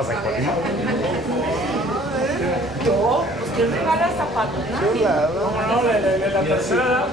estabas aquí. Yo, pues ¿quién regala zapatos? Nadie. ¿Cómo no? De la tercera edad.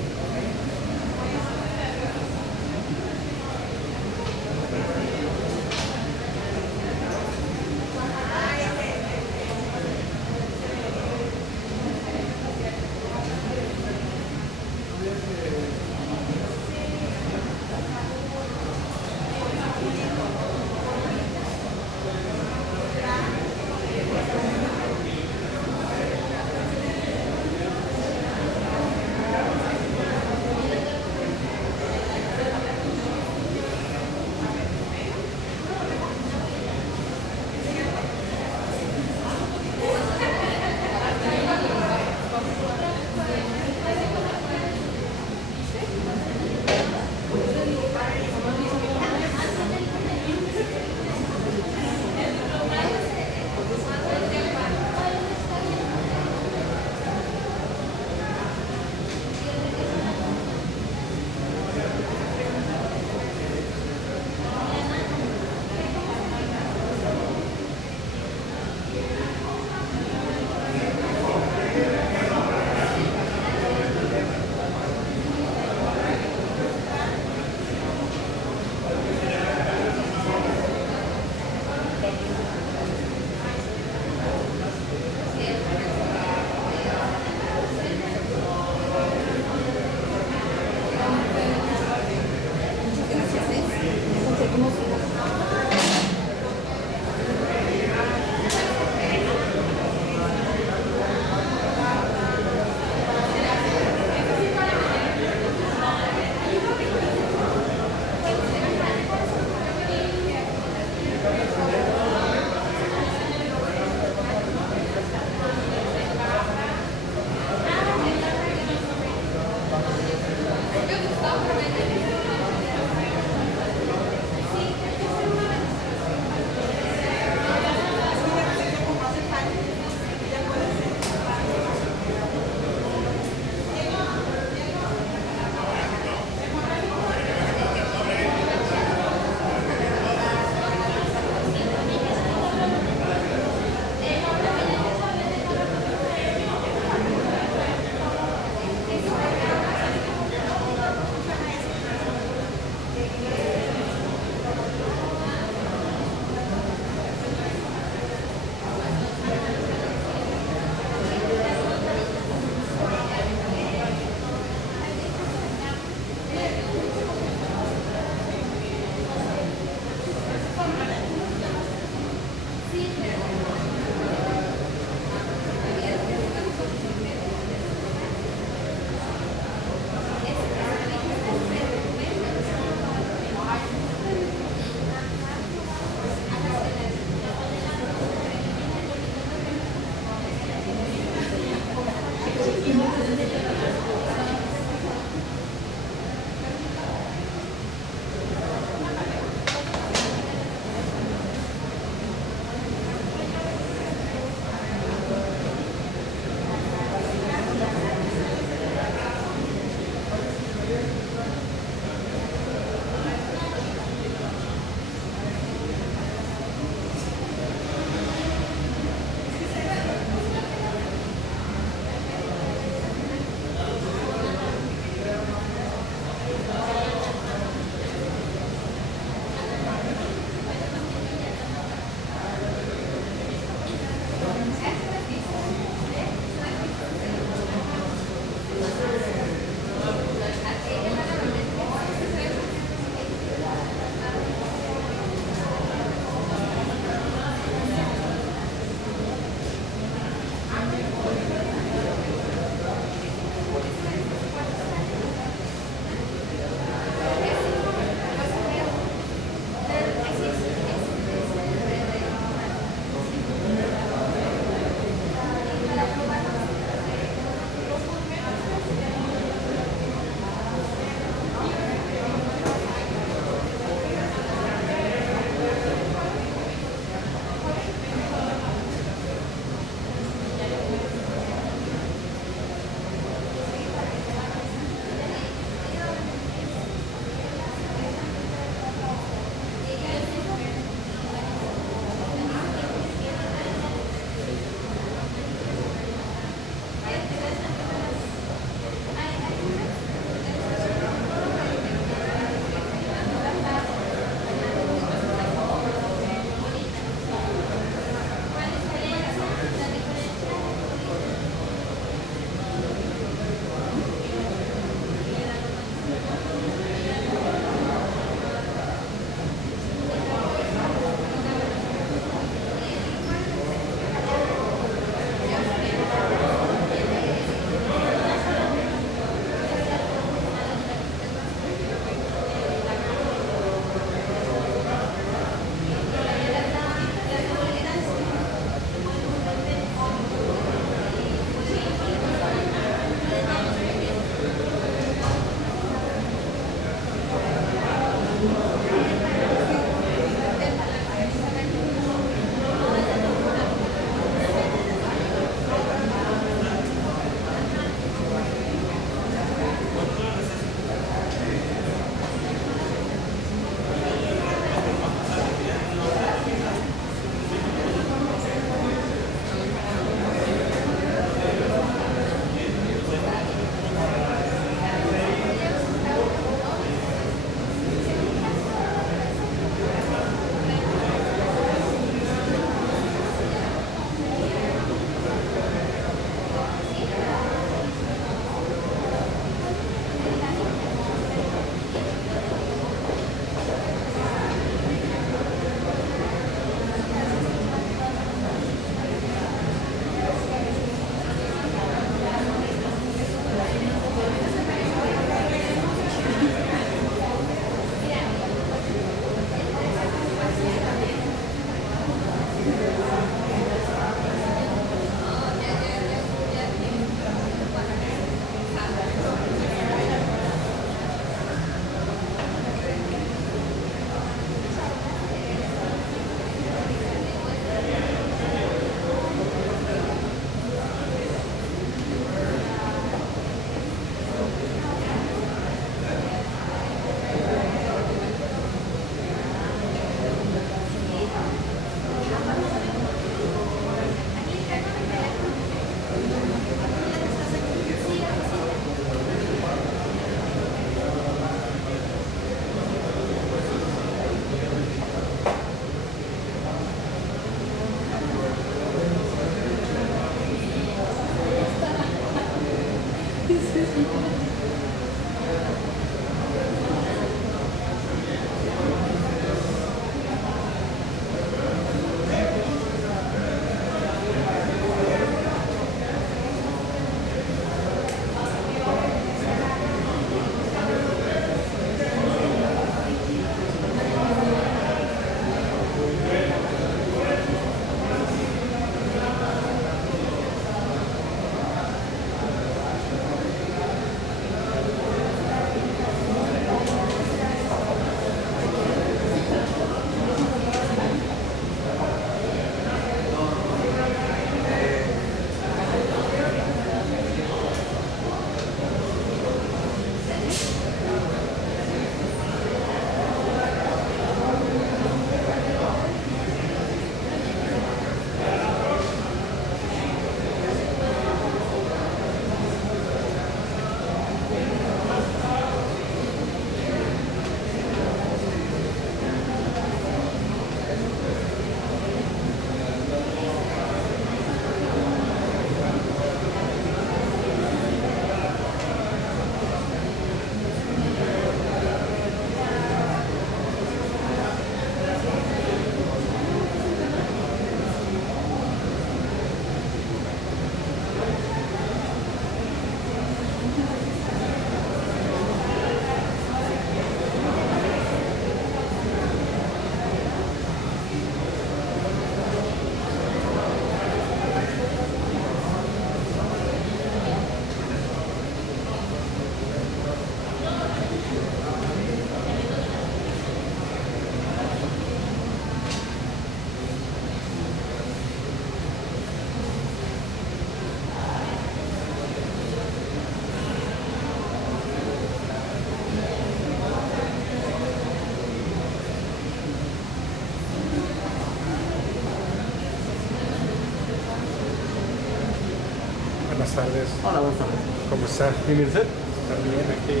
Buenas tardes. Hola, buenas tardes. ¿Cómo está? ¿Bien usted? También aquí,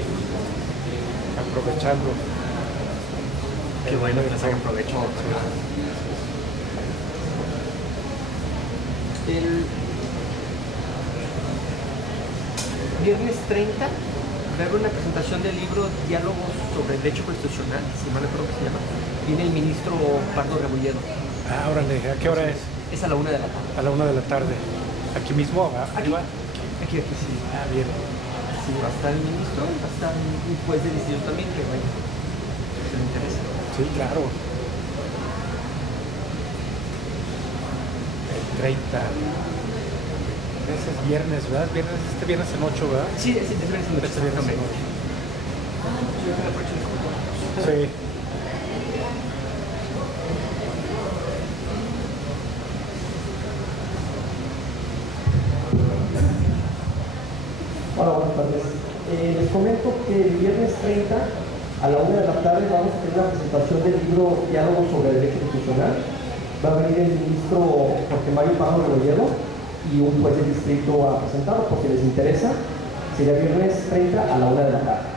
aprovechando. Qué bueno que le saquen provecho. El viernes 30 va a haber una presentación del libro Diálogos sobre el Derecho Constitucional, si mal recuerdo que se llama. Viene el ministro Pardo Rebolledo. Ah, órale, ¿a qué hora es? Es a la 1 de la tarde. A la 1 de la tarde. ¿Aquí mismo? ¿Arriba? Aquí, sí. Ah, bien. Sí, va a estar el ministro, va a estar un juez del instituto también, que bueno, se le interesa. Sí, claro. El 30. Ese es viernes, ¿verdad? Este viernes en 8, ¿verdad? Sí, es viernes en noche. Este viernes en 8. Yo creo que la próxima. Sí. la 1 de la tarde vamos a tener una presentación del libro Diálogos sobre Derecho Constitucional. Va a venir el ministro Jorge Mario Pardo Rebolledo y un juez del distrito a presentarlo porque les interesa. Sería viernes 30 a la 1 de la tarde.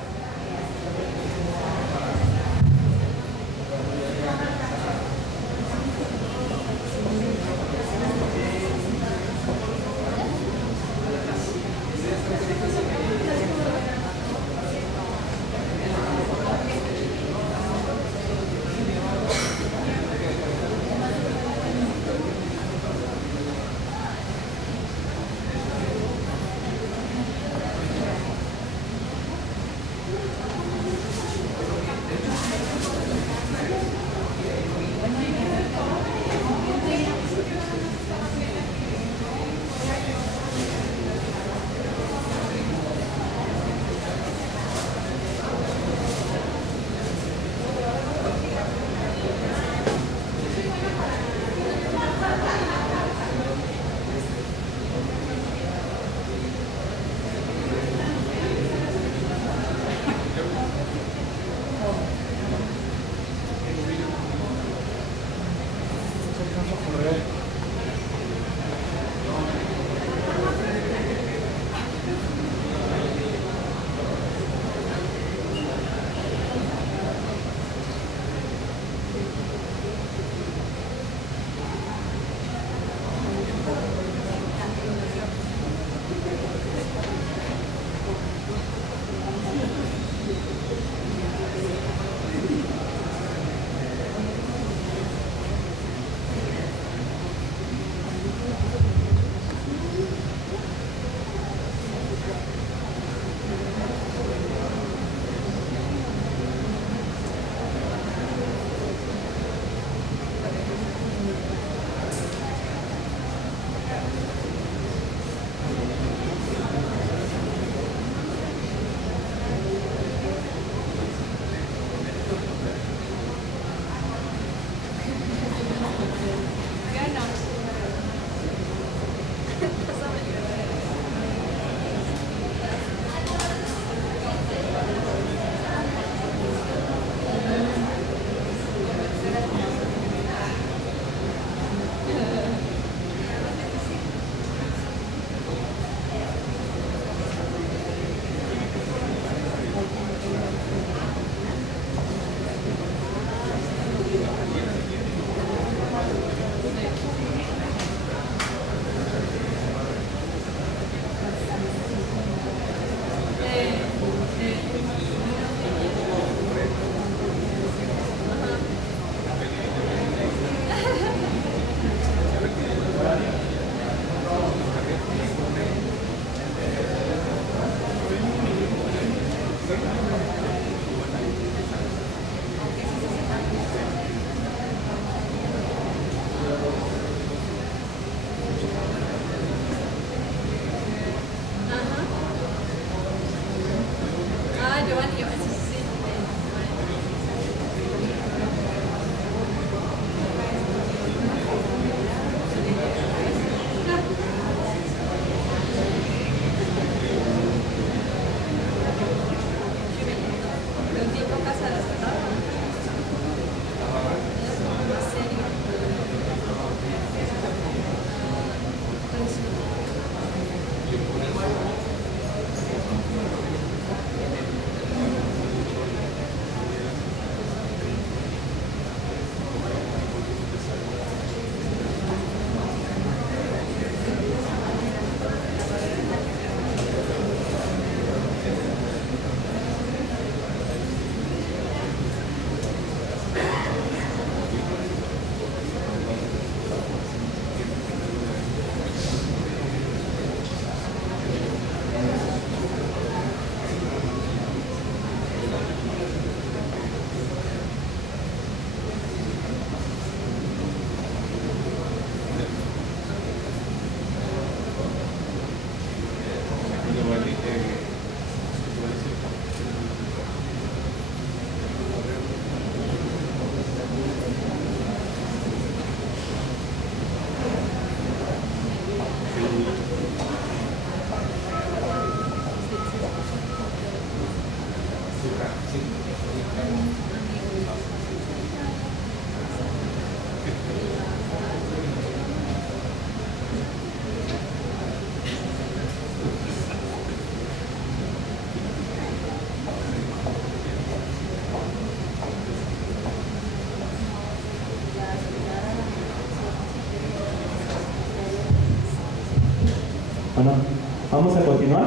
Vamos a continuar.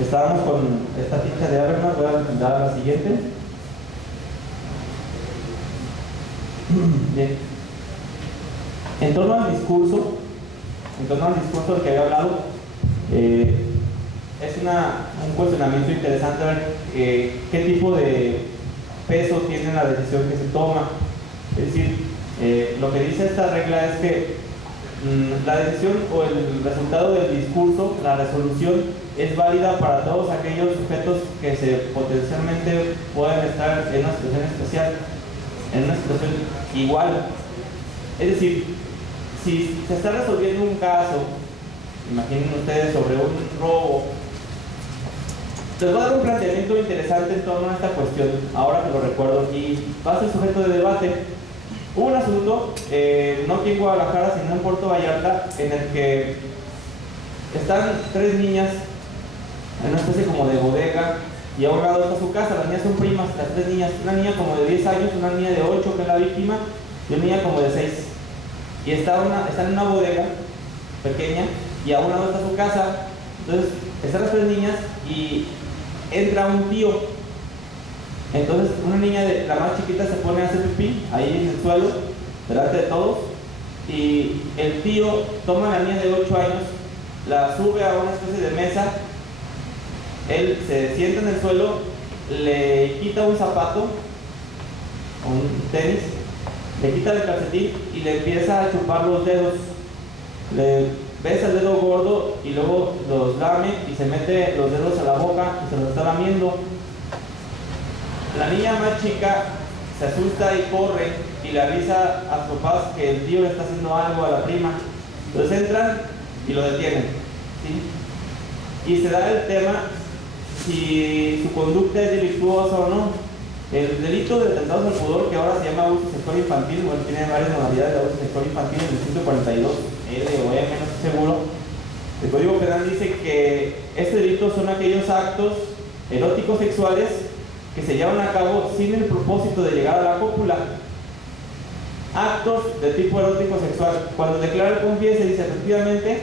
Estábamos con esta ficha de Habermas, voy a dar la siguiente. Bien. En torno al discurso del que había hablado, es un cuestionamiento interesante ver qué tipo de peso tiene la decisión que se toma. Es decir, lo que dice esta regla es que la decisión o el resultado del discurso, la resolución, es válida para todos aquellos sujetos que potencialmente pueden estar en una situación especial, en una situación igual. Es decir, si se está resolviendo un caso, imaginen ustedes, sobre un robo, les voy a dar un planteamiento interesante en torno a esta cuestión, ahora que lo recuerdo, y va a ser sujeto de debate. Hubo un asunto, no aquí en Guadalajara, sino en Puerto Vallarta, en el que están tres niñas en una especie como de bodega, y a un lado está su casa. Las niñas son primas, las tres niñas, una niña como de 10 años, una niña de 8 que es la víctima, y una niña como de 6. Y están en una bodega pequeña, y a un lado está su casa. Entonces están las tres niñas y entra un tío. Entonces una niña, la más chiquita, se pone a hacer pipí ahí en el suelo, delante de todos, y el tío toma a la niña de 8 años, la sube a una especie de mesa, él se sienta en el suelo, le quita un zapato, un tenis, le quita el calcetín y le empieza a chupar los dedos. Le besa el dedo gordo y luego los lame y se mete los dedos a la boca y se los está lamiendo. La niña más chica se asusta y corre y le avisa a sus papás que el tío le está haciendo algo a la prima. Entonces entran y lo detienen, ¿sí? Y se da el tema si su conducta es delictuosa o no. El delito de atentados al pudor, que ahora se llama abuso sexual infantil, bueno, tiene varias modalidades de abuso sexual infantil, en el 142 L o M, no estoy seguro. El Código Penal dice que este delito son aquellos actos eróticos sexuales que se llevan a cabo sin el propósito de llegar a la cópula. Actos de tipo erótico sexual. Cuando declara el confiese, dice efectivamente,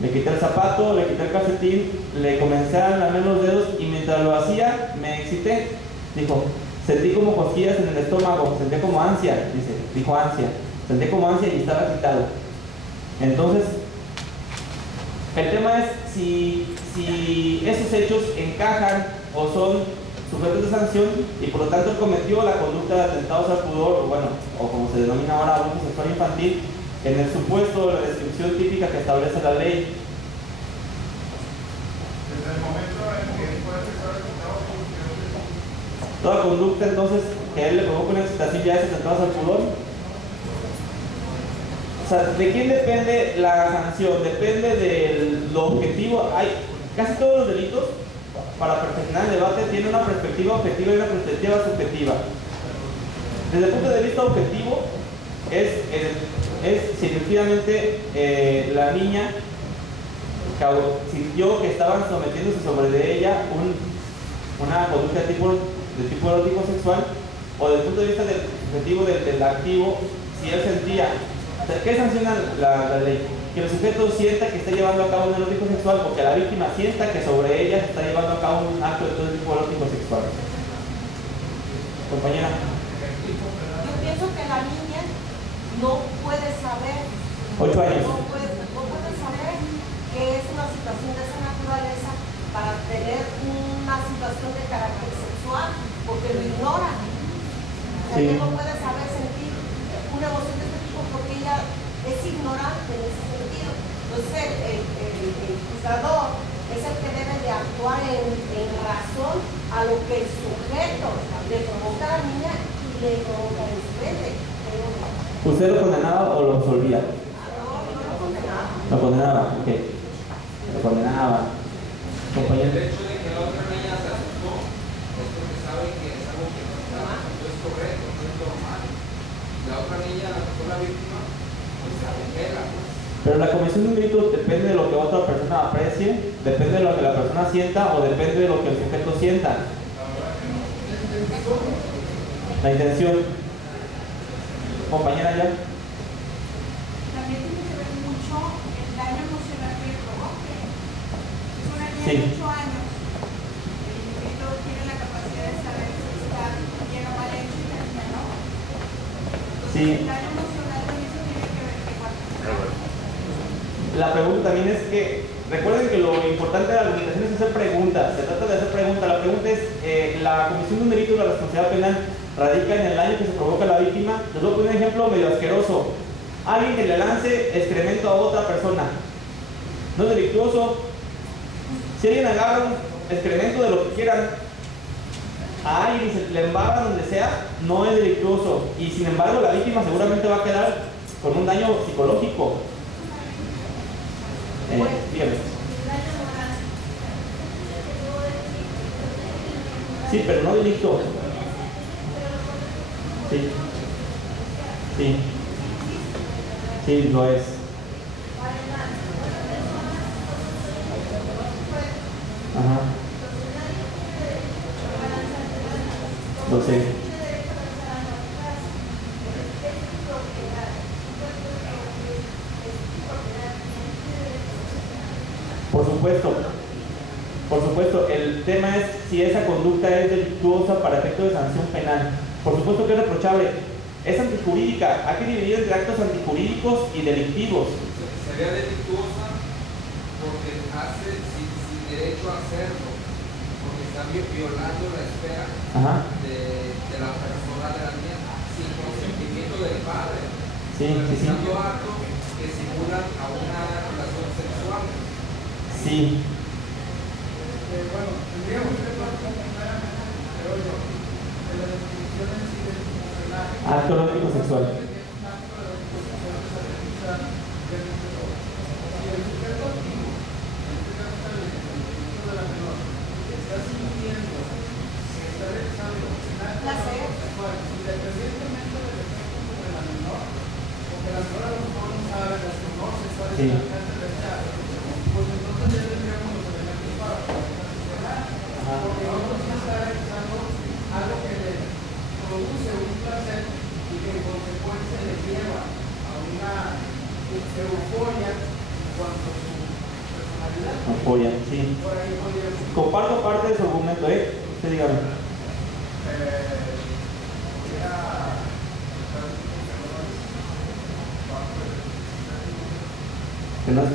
le quité el zapato, le quité el calcetín, le comencé a lamer los dedos y mientras lo hacía me excité. Dijo, sentí como cosquillas en el estómago, sentí como ansia, dijo ansia, sentí como ansia y estaba excitado. Entonces, el tema es si esos hechos encajan o son sujetos de sanción y por lo tanto él cometió la conducta de atentados al pudor, o como se denomina ahora abuso sexual infantil, en el supuesto de la descripción típica que establece la ley. Desde el momento en que puede ser atentado por Toda conducta entonces que él le provoca una excitación ya es atentados al pudor. O sea, ¿de quién depende la sanción? Depende de lo objetivo. Casi todos los delitos, para perfeccionar el debate, tienen una perspectiva objetiva y una perspectiva subjetiva. Desde el punto de vista objetivo, es si efectivamente la niña sintió que estaban sometiéndose sobre de ella una conducta de tipo erótico sexual, o desde el punto de vista del objetivo del activo, si él sentía. ¿Qué sanciona la ley? Que el sujeto sienta que está llevando a cabo un erótico sexual, porque la víctima sienta que sobre ella se está llevando a cabo un acto de todo tipo erótico sexual. Compañera. Yo pienso que la niña no puede saber. 8 años. No puede saber que es una situación de esa naturaleza para tener una situación de carácter sexual, porque lo ignora. O sea, ella no puede saber sentir una emoción de este tipo porque ella es ignorante en ese sentido. Entonces el juzgador es el que debe de actuar en razón a lo que el sujeto le provoca a la niña y le provoca a su mente. ¿Usted lo condenaba o lo absolvía? No lo condenaba. Lo condenaba, ok. Lo condenaba. Compañero. El hecho de que la otra niña se asustó es porque sabe que es algo que no es correcto, no es normal. La otra niña, la víctima, pues se aventela. Pero la comisión de un delito depende de lo que otra persona aprecie, depende de lo que la persona sienta o depende de lo que el sujeto sienta. La intención. Compañera ya. La Sí. 8 años, el individuo tiene la capacidad de saber si está bien o mal hecho y no. Entonces, Sí. el daño emocional también se tiene que ver que cuando La pregunta también es que, recuerden que lo importante de la argumentación es hacer preguntas, se trata de hacer preguntas. La pregunta es, la comisión de un delito de la responsabilidad penal radica en el daño que se provoca a la víctima. Les voy a poner un ejemplo medio asqueroso. Alguien que le lance excremento a otra persona, no es delictuoso. Si alguien agarra un excremento de lo que quieran a alguien y se le embarra donde sea, no es delictuoso. Y sin embargo la víctima seguramente va a quedar con un daño psicológico. Dígame. Sí, pero no delito. Sí. Sí. Sí, lo es. Ajá. Lo sé. Por supuesto, el tema es si esa conducta es delictuosa para efecto de sanción penal. Por supuesto que es reprochable. Es antijurídica. Hay que dividir entre actos antijurídicos y delictivos. Sería delictuosa porque hace sin derecho a hacerlo, porque está violando la esfera de la persona de la niña sin consentimiento del padre, realizando actos que simulan a una relación sexual. Sí. Bueno, tendríamos que comentar, creo yo, de la definición en sí del personaje. Acto erótico sexual. Sí. Pues entonces ya tendríamos los elementos para poder sancionar, porque nosotros no está realizando algo que le produce un placer y que en consecuencia le lleva a una euforia en cuanto a su personalidad. Euforia, sí. Por ahí podríamos. Comparto parte de su argumento, Usted dígame. Que no es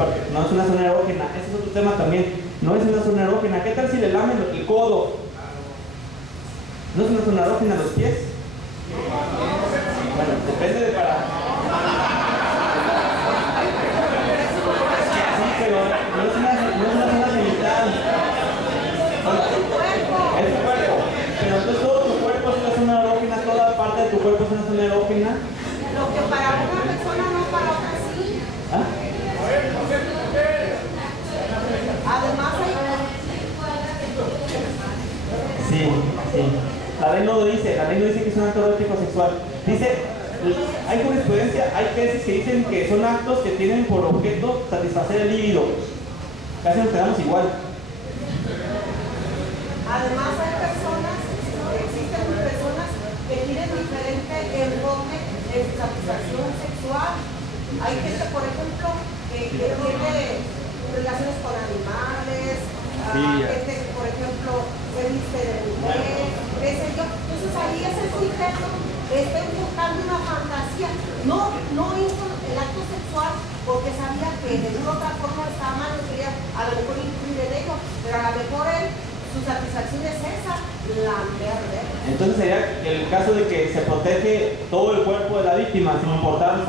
una zona erógena, ese es otro tema también. No es una zona erógena. ¿Qué tal si le lamen el codo? ¿No es una zona erógena los pies? Bueno, depende de para. Sí, pero no es una zona genital. Es tu cuerpo. Pero entonces todo tu cuerpo es una zona erógena, toda parte de tu cuerpo es una zona erógena. Lo que para una persona no, para otra sí. ¿Ah? Además hay... Sí. La ley no lo dice, que es un acto erótico sexual. Dice, hay jurisprudencia, hay tesis que dicen que son actos que tienen por objeto satisfacer el líbido. Casi nos quedamos igual. Además existen personas que tienen diferente enfoque en su satisfacción sexual. Hay gente, por ejemplo, que tiene relaciones con animales, gente que, por ejemplo, se viste de mujer, qué sé yo. Entonces ahí ese sujeto está enfocando una fantasía. No hizo el acto sexual porque sabía que de una u otra forma estaba mal, no quería a lo mejor incluir en ello, pero a lo mejor él, su satisfacción es esa, la verde. Entonces sería el caso de que se protege todo el cuerpo de la víctima, sin importar las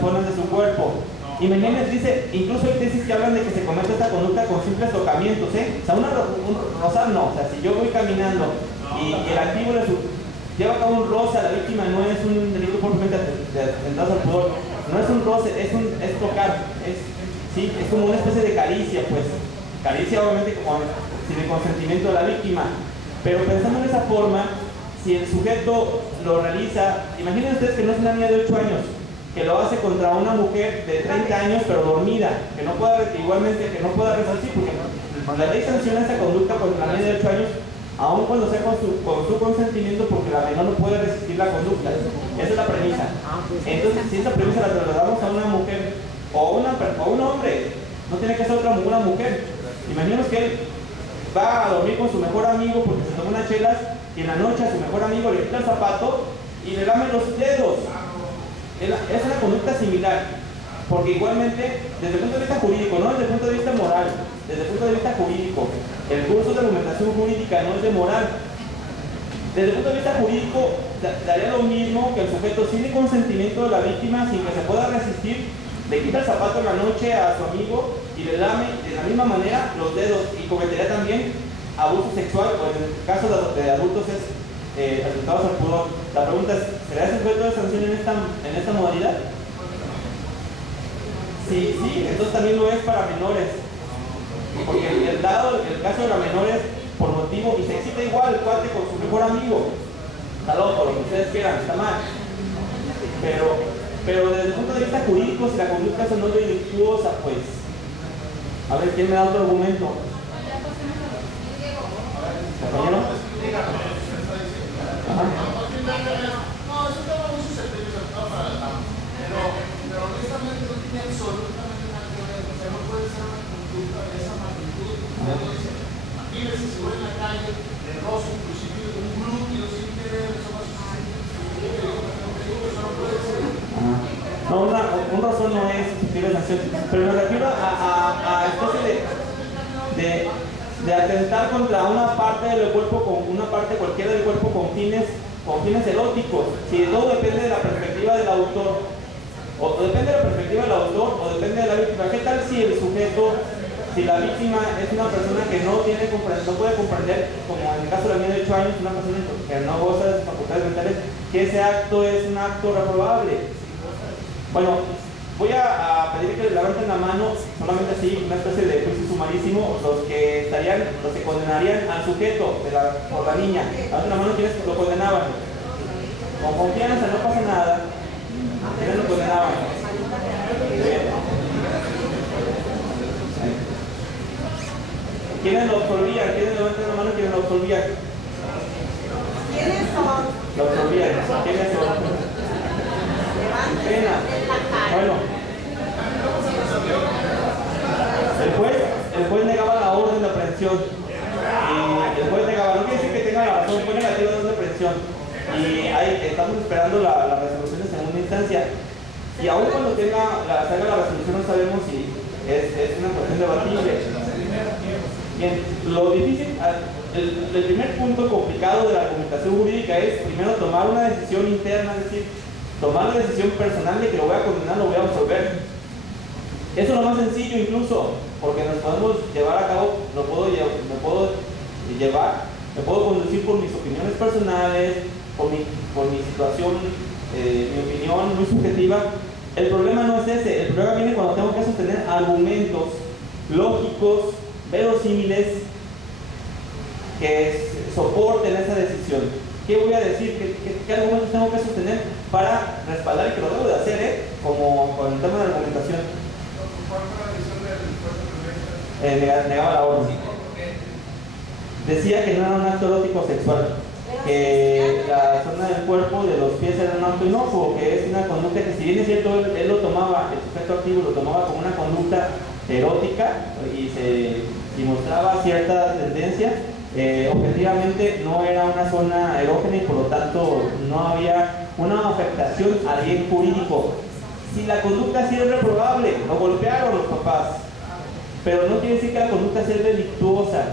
zonas de su cuerpo. Y Menéndez dice, incluso hay tesis que hablan de que se comete esta conducta con simples tocamientos, O sea, un rozar no, o sea, si yo voy caminando y el activo lleva a cabo un roce a la víctima, no es un delito propiamente atentado al pudor, no es un roce, es tocar, es como una especie de caricia, pues. Caricia obviamente sin el consentimiento de la víctima. Pero pensando en esa forma, si el sujeto lo realiza, imaginen ustedes que no es una niña de 8 años, que lo hace contra una mujer de 30 años pero dormida, que no pueda resistir, porque la ley sanciona esta conducta contra la niña de 8 años, aun cuando sea con su consentimiento, porque la menor no puede resistir la conducta. Esa es la premisa. Entonces, si esa premisa la trasladamos a una mujer o un hombre, no tiene que ser una mujer, Imaginemos que él va a dormir con su mejor amigo porque se tomó unas chelas y en la noche a su mejor amigo le quita el zapato y le lame los dedos. Es una conducta similar, porque igualmente, desde el punto de vista jurídico, no desde el punto de vista moral, desde el punto de vista jurídico, el curso de argumentación jurídica no es de moral. Desde el punto de vista jurídico, daría lo mismo que el sujeto sin el consentimiento de la víctima, sin que se pueda resistir, le quita el zapato en la noche a su amigo y le lame de la misma manera los dedos, y cometería también abuso sexual, o en el caso de adultos es atentados al pudor. La pregunta es, ¿será sujeto de sanción en esta modalidad? Sí, entonces también lo es para menores, porque el caso de la menores por motivo, y se excita igual el cuate con su mejor amigo, está loco, lo que ustedes quieran, está mal, pero desde el punto de vista jurídico, si la conducta es no delictuosa, pues, a ver, ¿quién me da otro argumento? ¿Compañero? Ajá. No, eso te va a muchos servicios para la dama, pero honestamente no tiene absolutamente nada que ver, o sea, no puede ser una conducta de esa magnitud. Imagínense si voy en la calle, le rozo inclusive un glúteo sin querer, eso va a suceder. Eso no puede ser. No, un razón no es sustituir la sanción, pero me refiero a especie de atentar contra una parte del cuerpo, con una parte cualquiera del cuerpo con fines eróticos. Si todo depende de la perspectiva del autor, o depende de la perspectiva del autor, o depende de la víctima. ¿Qué tal si el sujeto, si la víctima es una persona que no puede comprender, como en el caso de la niña de 8 años, una persona que no goza de sus facultades mentales, que ese acto es un acto reprobable? Bueno, voy a pedir que levanten la mano, solamente así, una especie de juicio sumarísimo, los que condenarían al sujeto por la niña. Levanten la mano quienes lo condenaban. Con confianza, no pasa nada. ¿Quiénes lo condenaban? Bien. ¿Quiénes lo absolvían? ¿Quiénes levantan la mano quienes lo absolvían? ¿Quiénes son? Lo absolvían. ¿Quiénes son? Pena. Bueno, el juez negaba la orden de aprehensión, y el juez negaba, no quiere decir que tenga la razón, fue negativa la orden de aprehensión, y estamos esperando la resolución de segunda instancia, y aún cuando salga la resolución no sabemos si es una cuestión debatible. Bien, lo difícil, el primer punto complicado de la argumentación jurídica es primero tomar una decisión interna, es decir, tomar la decisión personal de que lo voy a condenar, lo voy a absolver. Eso es lo más sencillo incluso, porque nos podemos llevar a cabo, me puedo conducir por mis opiniones personales, por mi situación, mi opinión muy subjetiva. El problema no es ese, el problema viene cuando tengo que sostener argumentos lógicos, verosímiles, que soporten esa decisión. ¿Qué voy a decir? ¿Qué argumentos tengo que sostener para respaldar y que lo debo de hacer, como con el tema de la argumentación? ¿Cuál fue la decisión del juez de Negaba la orden. Decía que no era un acto erótico sexual, que la zona del cuerpo de los pies era un acto inocuo, que es una conducta que, si bien es cierto, él lo tomaba, el sujeto activo lo tomaba como una conducta erótica y mostraba cierta tendencia, objetivamente no era una zona erógena y por lo tanto no había una afectación al bien jurídico. Si la conducta sí es reprobable, lo golpearon los papás, pero no quiere decir que la conducta sea delictuosa.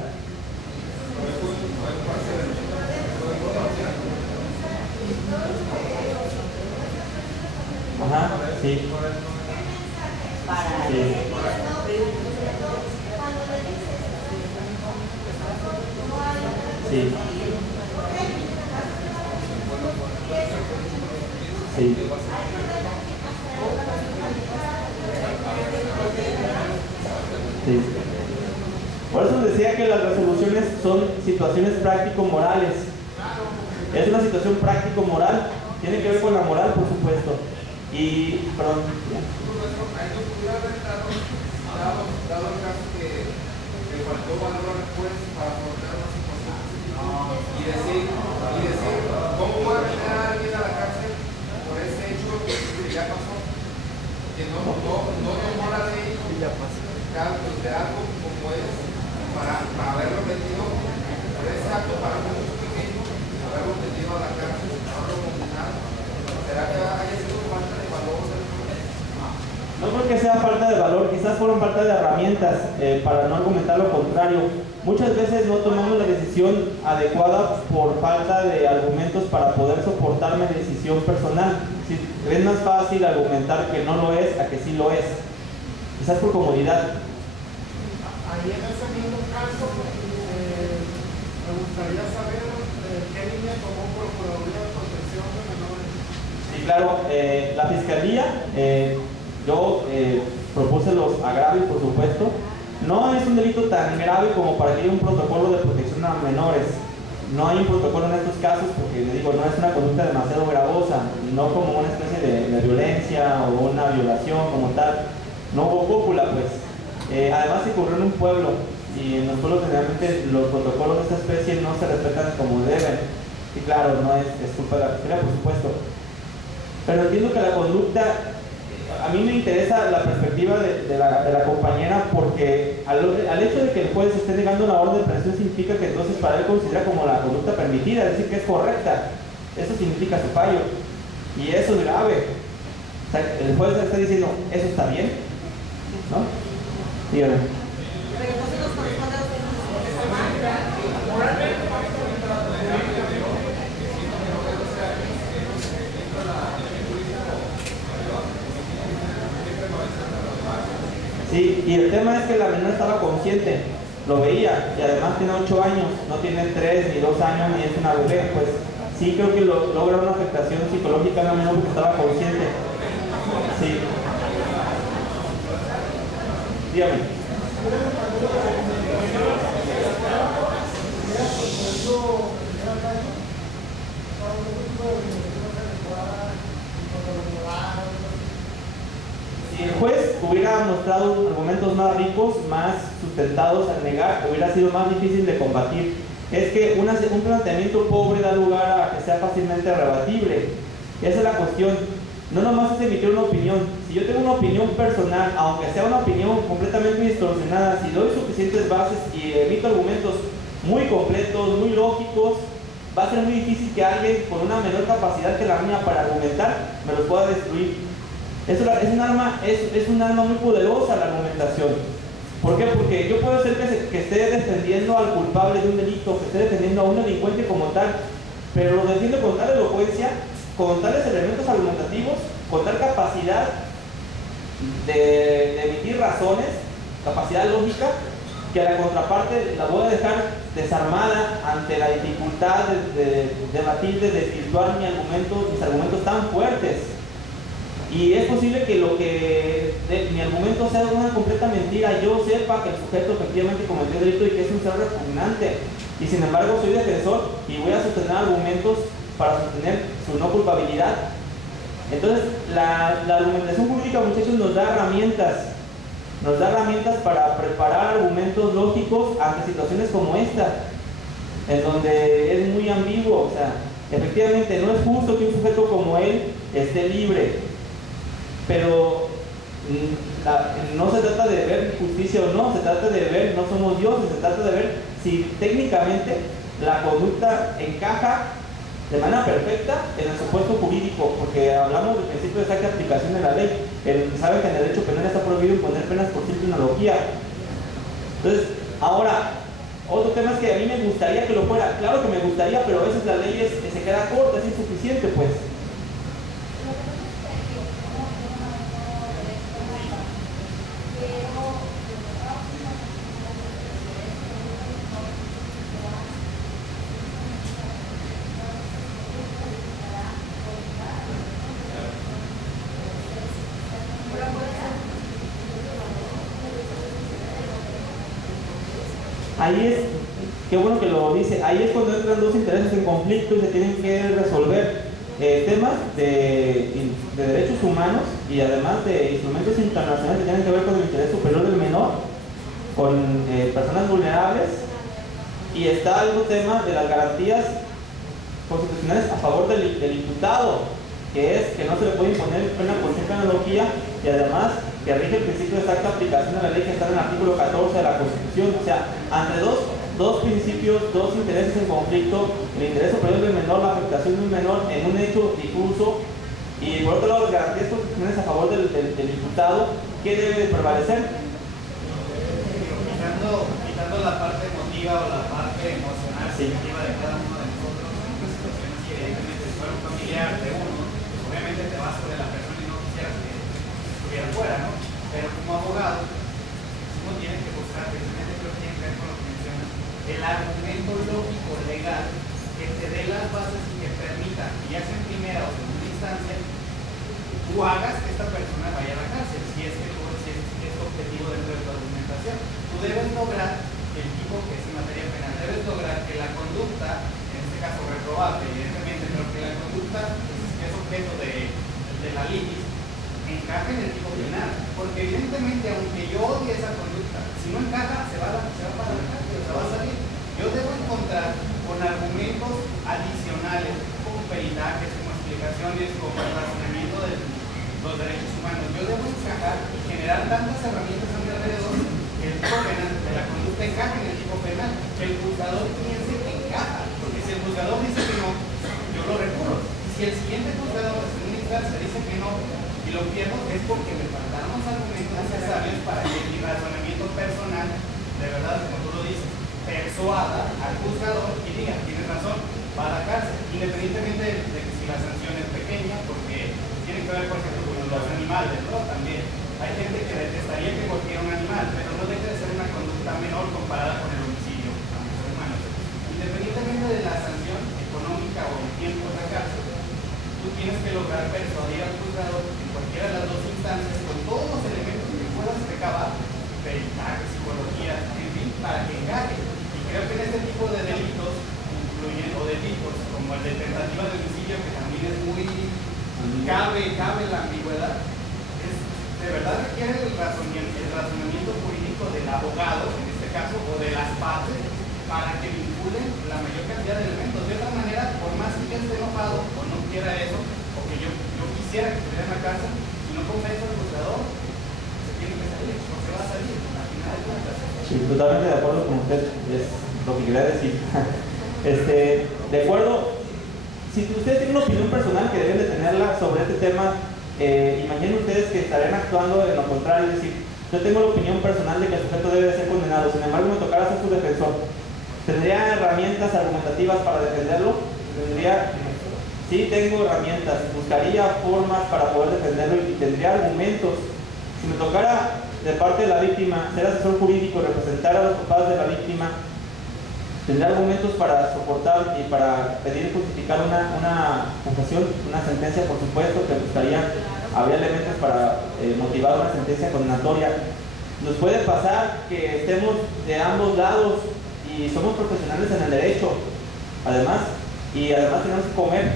Ajá, sí. Sí. Sí. Sí. Por eso decía que las resoluciones son situaciones práctico-morales. Es una situación práctico-moral, tiene que ver con la moral, por supuesto. Y, perdón. Dado el caso que faltó valor al juez para afrontar una situación y decir, ¿cómo puede meter a alguien a la cárcel por ese hecho que ya pasó? Que no tomó la ley de algo como es valor, quizás fueron falta de herramientas para no argumentar lo contrario. Muchas veces no tomamos la decisión adecuada por falta de argumentos para poder soportar mi decisión personal. Es más fácil argumentar que no lo es a que sí lo es, quizás por comodidad. Ahí en ese mismo caso, me gustaría saber qué línea tomó Procuraduría de Protección de Menores. Sí, claro, la Fiscalía, yo propuse los agravios, por supuesto. No es un delito tan grave como para que haya un protocolo de protección a menores. No hay un protocolo en estos casos porque, le digo, no es una conducta demasiado gravosa, no como una especie de violencia o una violación como tal. No hubo cópula, pues. Además se ocurrió en un pueblo y en los pueblos generalmente los protocolos de esta especie no se respetan como deben. Y claro, no es culpa de la Fiscalía, por supuesto. Pero entiendo que la conducta, a mí me interesa la perspectiva de la compañera, porque al hecho de que el juez esté negando la orden de aprehensión significa que entonces para él considera como la conducta permitida, es decir, que es correcta. Eso significa su fallo. Y eso es grave. O sea, el juez está diciendo, ¿eso está bien? ¿No? Dígame. Pero entonces nos corresponde a usted Sí, y el tema es que la menor estaba consciente, lo veía, y además tiene 8 años, no tiene 3 ni 2 años, ni es una bebé, pues sí creo que logra una afectación psicológica a la menor porque estaba consciente. Sí. Dígame. Si el juez hubiera mostrado argumentos más ricos, más sustentados al negar, hubiera sido más difícil de combatir. Es que un planteamiento pobre da lugar a que sea fácilmente rebatible. Esa es la cuestión. No nomás es emitir una opinión. Si yo tengo una opinión personal, aunque sea una opinión completamente distorsionada, si doy suficientes bases y emito argumentos muy completos, muy lógicos, va a ser muy difícil que alguien con una menor capacidad que la mía para argumentar me los pueda destruir. Es un arma muy poderosa la argumentación. ¿Por qué? Porque yo puedo ser que esté defendiendo al culpable de un delito, que esté defendiendo a un delincuente como tal, pero lo defiendo con tal elocuencia, con tales elementos argumentativos, con tal capacidad de emitir razones, capacidad lógica, que a la contraparte la voy a dejar desarmada ante la dificultad de debatir, de desvirtuar mis argumentos tan fuertes. Y es posible que mi argumento sea una completa mentira, yo sepa que el sujeto efectivamente cometió delito y que es un ser repugnante, y sin embargo soy defensor y voy a sostener argumentos para sostener su no culpabilidad. Entonces la argumentación jurídica, muchachos, nos da herramientas para preparar argumentos lógicos ante situaciones como esta, en donde es muy ambiguo. O sea, efectivamente no es justo que un sujeto como él esté libre, pero no se trata de ver justicia o no, se trata de ver, no somos dioses, se trata de ver si técnicamente la conducta encaja de manera perfecta en el supuesto jurídico, porque hablamos del principio de exacta aplicación de la ley. Saben que en el derecho penal está prohibido imponer penas por simple analogía. Entonces, ahora, otro tema es que a mí me gustaría que lo fuera. Claro que me gustaría, pero a veces la ley se queda corta, es insuficiente, pues. Ahí es, qué bueno que lo dice, ahí es cuando entran dos intereses en conflicto y se tienen que resolver temas de derechos humanos y además de instrumentos internacionales que tienen que ver con el interés superior del menor, con personas vulnerables, y está el tema de las garantías constitucionales a favor del imputado, que es que no se le puede imponer pena por simple analogía, y además que rige el principio de exacta aplicación de la ley que está en el artículo 14 de la Constitución. O sea, ante dos principios, dos intereses en conflicto, el interés superior del menor, la afectación de un menor en un hecho difuso, y por otro lado las garantías constitucionales a favor del imputado, ¿qué debe de prevalecer? Quitando la parte emotiva o la parte emocional sensitiva de cada uno de nosotros, en una situación así, evidentemente, si fuera un familiar de uno, pues obviamente te vas sobre la persona y no quisieras que estuviera fuera, ¿no? Pero como abogado, uno tiene que buscar, precisamente creo que tiene que ver con lo que mencionas, el argumento lógico legal que te dé las bases y que permita, ya sea en primera o segunda instancia, tú hagas que esta persona vaya a la cárcel, si es tu objetivo dentro de tu argumentación. Tú debes lograr que el tipo que es en materia penal, debes lograr que la conducta, en este caso reprobable, evidentemente, pero que la conducta que es objeto de la litis, encaje en el tipo penal, porque evidentemente aunque yo odie esa conducta, si no encaja, se va para la cárcel, se va a salir. Yo debo encontrar con argumentos adicionales, como peritajes, como explicaciones, como el razonamiento de los derechos humanos. Yo debo encajar y generar tantas herramientas a mi alrededor que el tipo penal de la conducta encaje en el tipo penal, que el juzgador piense que encaja, porque si el juzgador dice que no, yo lo recurro. Y si el siguiente juzgador en una instancia dice que no y lo pierdo, es porque me faltaron los argumentos necesarios para que mi razonamiento personal, de verdad, como tú lo dices, persuada al juzgador y diga, tienes razón, va a la cárcel, independientemente de que si la sanción es pequeña, porque tiene que ver, por ejemplo, con los animales, ¿no? También hay gente que detestaría que golpee a un animal, pero no deja de ser una conducta menor comparada con el homicidio a los seres humanos. Independientemente de la sanción económica o el tiempo de la cárcel, tú tienes que lograr persuadir al juzgador en cualquiera de las dos instancias con todos los elementos que puedas recabar, peritaje, psicología, en fin, para que encaje. Y creo que en este tipo de delitos incluyen, o delitos como el de tentativa de homicidio, que también es muy cabe la ambigüedad, de verdad requiere el razonamiento jurídico del abogado, en este caso, o de las partes, para que vinculen la mayor cantidad de elementos. De otra manera, por más que yo esté enojado o no quiera eso, o que yo quisiera que estuviera en la cárcel, si no convence al juzgador, se tiene que salir, o se va a salir, al final de cuentas. Sí, totalmente de acuerdo con usted, es lo que quería decir. De acuerdo, si usted tiene una opinión personal que deben de tenerla sobre este tema, imaginen ustedes que estarían actuando en lo contrario, es decir, yo tengo la opinión personal de que el sujeto debe ser condenado, sin embargo me tocará ser su defensor. ¿Tendría herramientas argumentativas para defenderlo? Sí, tengo herramientas, buscaría formas para poder defenderlo y tendría argumentos. Si me tocara de parte de la víctima ser asesor jurídico, representar a los papás de la víctima, tendría argumentos para soportar y para pedir y justificar una acusación, una sentencia, por supuesto, que habría elementos para motivar una sentencia condenatoria. Nos puede pasar que estemos de ambos lados y somos profesionales en el derecho, además tenemos que comer,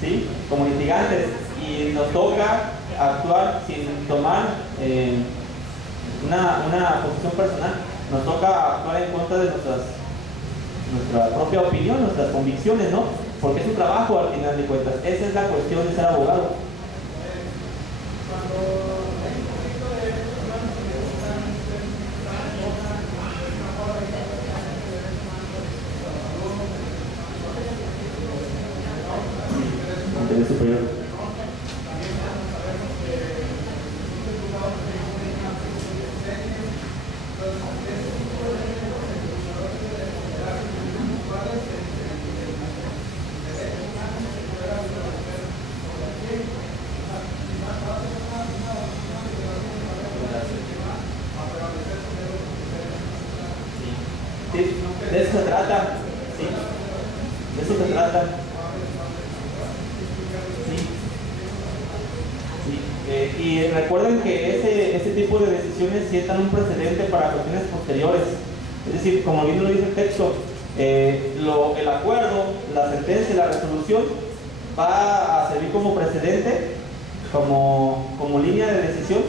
¿sí? Como litigantes, y nos toca actuar sin tomar una posición personal, nos toca actuar en contra de nuestra propia opinión, nuestras convicciones, ¿no? Porque es un trabajo al final de cuentas. Esa es la cuestión de ser abogado. Interés superior. Sí, de eso se trata. Sí, de eso se trata. Sí. Y recuerden que ese tipo de decisiones sientan un precedente para cuestiones posteriores. Es decir, como bien lo dice el texto, el acuerdo, la sentencia, la resolución va a servir como precedente, como línea de decisión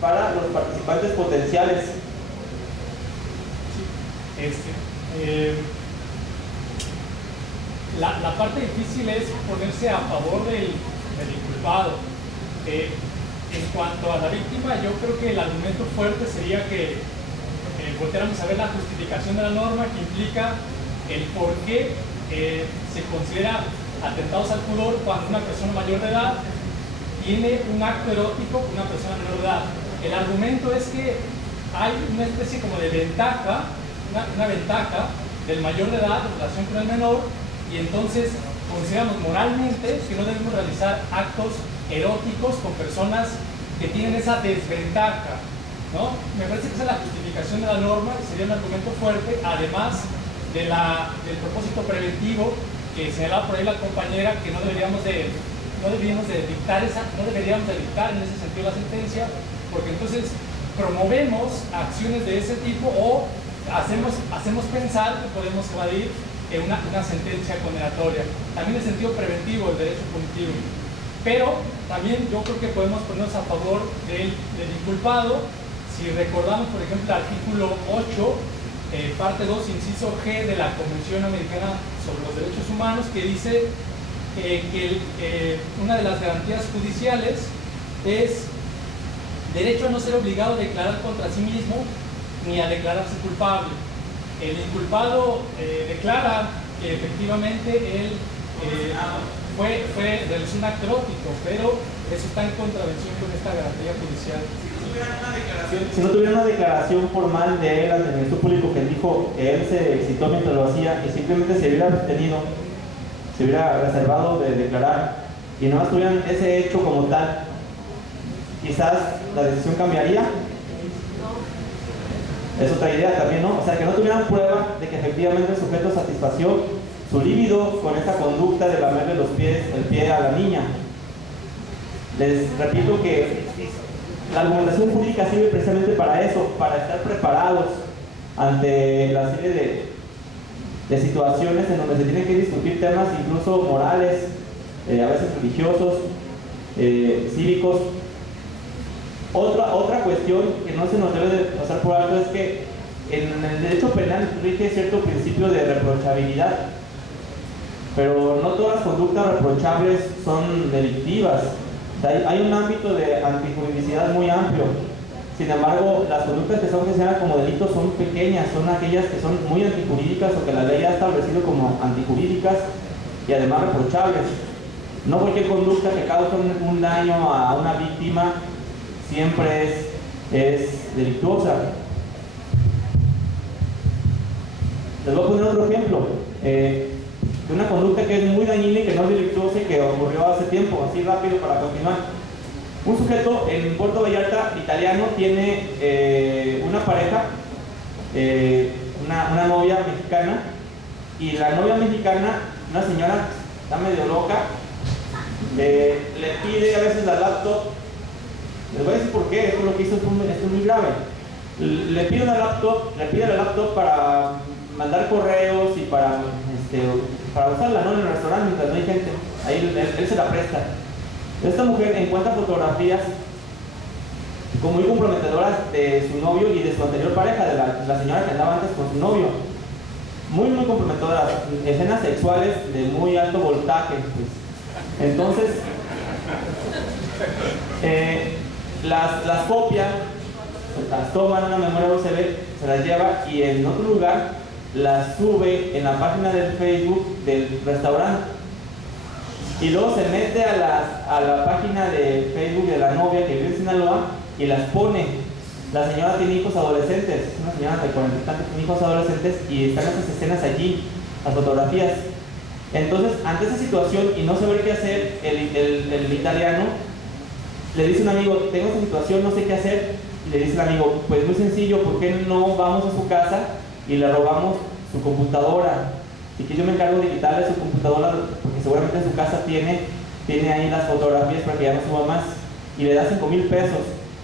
para los participantes potenciales. La parte difícil es ponerse a favor del culpado. En cuanto a la víctima, yo creo que el argumento fuerte sería que volviéramos a ver la justificación de la norma, que implica el por qué se considera atentados al pudor cuando una persona mayor de edad tiene un acto erótico con una persona menor de edad. El argumento es que hay una especie como de ventaja, una ventaja del mayor de edad en relación con el menor, y entonces consideramos moralmente que no debemos realizar actos eróticos con personas que tienen esa desventaja, ¿no? Me parece que esa es la justificación de la norma y sería un argumento fuerte, además del propósito preventivo que señalaba por ahí la compañera, que no deberíamos de dictar en ese sentido la sentencia, porque entonces promovemos acciones de ese tipo o hacemos pensar que podemos evadir una sentencia condenatoria. También el sentido preventivo del derecho punitivo. Pero también yo creo que podemos ponernos a favor del inculpado. Si recordamos, por ejemplo, el artículo 8, parte 2, inciso G de la Convención Americana sobre los Derechos Humanos, que dice que una de las garantías judiciales es derecho a no ser obligado a declarar contra sí mismo ni a declararse culpable. El inculpado declara que efectivamente él realizó un acto erótico, pero eso está en contravención con esta garantía judicial. Si no tuviera una declaración formal de él ante el Ministerio Público que dijo que él se excitó mientras lo hacía y simplemente se hubiera abstenido, se hubiera reservado de declarar y no más tuvieran ese hecho como tal, quizás la decisión cambiaría. Es otra idea también, ¿no? O sea, que no tuvieran prueba de que efectivamente el sujeto satisfació su líbido con esta conducta de lamerle el pie a la niña. Les repito que la argumentación pública sirve precisamente para eso, para estar preparados ante la serie de situaciones en donde se tienen que discutir temas incluso morales, a veces religiosos, cívicos. Otra cuestión que no se nos debe de pasar por alto es que en el derecho penal rige cierto principio de reprochabilidad, pero no todas las conductas reprochables son delictivas. O sea, hay un ámbito de antijuridicidad muy amplio. Sin embargo, las conductas que son consideradas como delitos son pequeñas, son aquellas que son muy antijurídicas o que la ley ha establecido como antijurídicas y además reprochables. No cualquier conducta que causa un daño a una víctima siempre es delictuosa. Les voy a poner otro ejemplo de una conducta que es muy dañina y que no es delictuosa y que ocurrió hace tiempo, así rápido para continuar. Un sujeto en Puerto Vallarta, italiano, tiene una pareja, una novia mexicana, y la novia mexicana, una señora, está medio loca, le pide a veces la laptop. Les voy a decir por qué, esto es lo que hizo, esto es muy grave. Le pide la laptop para mandar correos y para usarla, ¿no? En el restaurante mientras no hay gente. Ahí él se la presta. Esta mujer encuentra fotografías como muy comprometedoras de su novio y de su anterior pareja, de la señora que andaba antes con su novio. Muy comprometedoras, escenas sexuales de muy alto voltaje, pues. Entonces, las copia, las toma en una memoria USB, se las lleva y en otro lugar las sube en la página del Facebook del restaurante. Y luego se mete a la página de Facebook de la novia que vive en Sinaloa y las pone. La señora tiene hijos adolescentes, una señora de 40 y tantos tiene hijos adolescentes y están esas escenas allí, las fotografías. Entonces, ante esa situación y no saber qué hacer, el italiano le dice a un amigo, tengo esta situación, no sé qué hacer. Y le dice el amigo, pues muy sencillo, ¿por qué no vamos a su casa y le robamos su computadora? Y que yo me encargo de quitarle su computadora porque seguramente en su casa tiene ahí las fotografías para que ya no suba más. Y le da 5,000 pesos.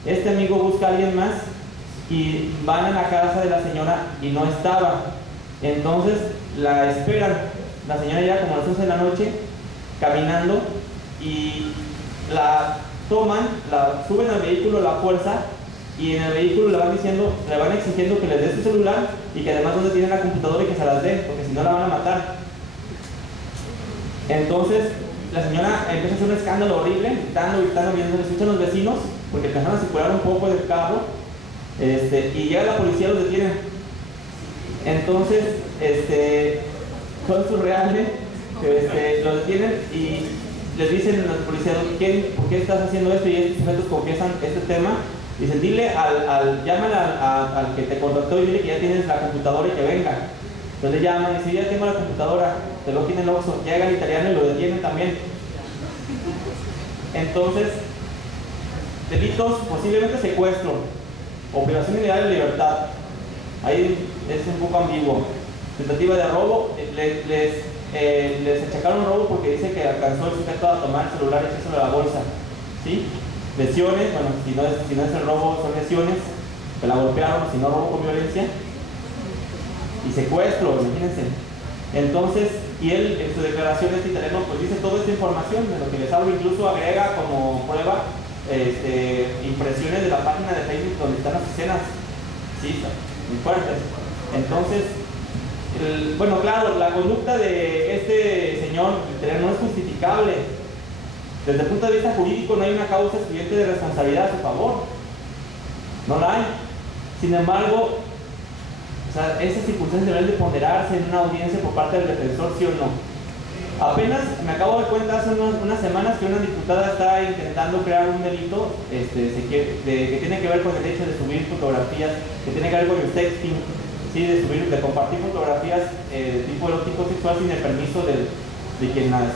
Este amigo busca a alguien más y van a la casa de la señora y no estaba. Entonces la esperan. La señora llega como a las 11 de la noche caminando y la toman, la suben al vehículo a la fuerza y en el vehículo le van exigiendo que les dé su celular y que además donde tiene la computadora y que se las dé, porque si no la van a matar. Entonces la señora empieza a hacer un escándalo horrible, gritando, viendo, escuchan los vecinos, porque empezaron a circular un poco del carro, y llega la policía, los detienen. Entonces, fue surreal, los detienen y les dicen a los policías, ¿por qué estás haciendo esto? Y estos sujetos confiesan este tema Dicen, dile llámale al que te contactó y dile que ya tienes la computadora y que venga. Entonces le llaman y dicen, ya tengo la computadora, te lo tiene el Oxxo, llega el italiano y lo detienen también. Entonces, delitos, posiblemente secuestro o privación ilegal de libertad. Ahí es un poco ambiguo. Tentativa de robo, les achacaron robo porque dice que alcanzó el sujeto a tomar el celular y echárselo a la bolsa. ¿Sí? Lesiones, bueno, si no es el robo, son lesiones, que la golpearon, si no robo con violencia. Y secuestro, imagínense. Entonces, y él en su declaración este italiano pues dice toda esta información de lo que les hablo, incluso agrega como prueba impresiones de la página de Facebook donde están las escenas, sí, muy fuertes. Entonces, bueno, claro, la conducta de este señor italiano no es justificable. Desde el punto de vista jurídico no hay una causa excluyente de responsabilidad a su favor. No la hay. Sin embargo, esas circunstancias deben de ponderarse en una audiencia por parte del defensor, sí o no. Apenas me acabo de dar cuenta hace unas semanas que una diputada está intentando crear un delito que tiene que ver con el hecho de subir fotografías, que tiene que ver con el sexting, ¿sí? de compartir fotografías de tipo erótico sexual sin el permiso de quien las...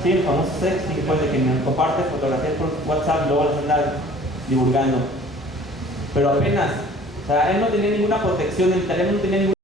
Sí, el famoso sexting, pues, de quien comparte fotografías por WhatsApp y luego las anda divulgando. Pero apenas, él no tenía ninguna protección, el italiano no tenía ninguna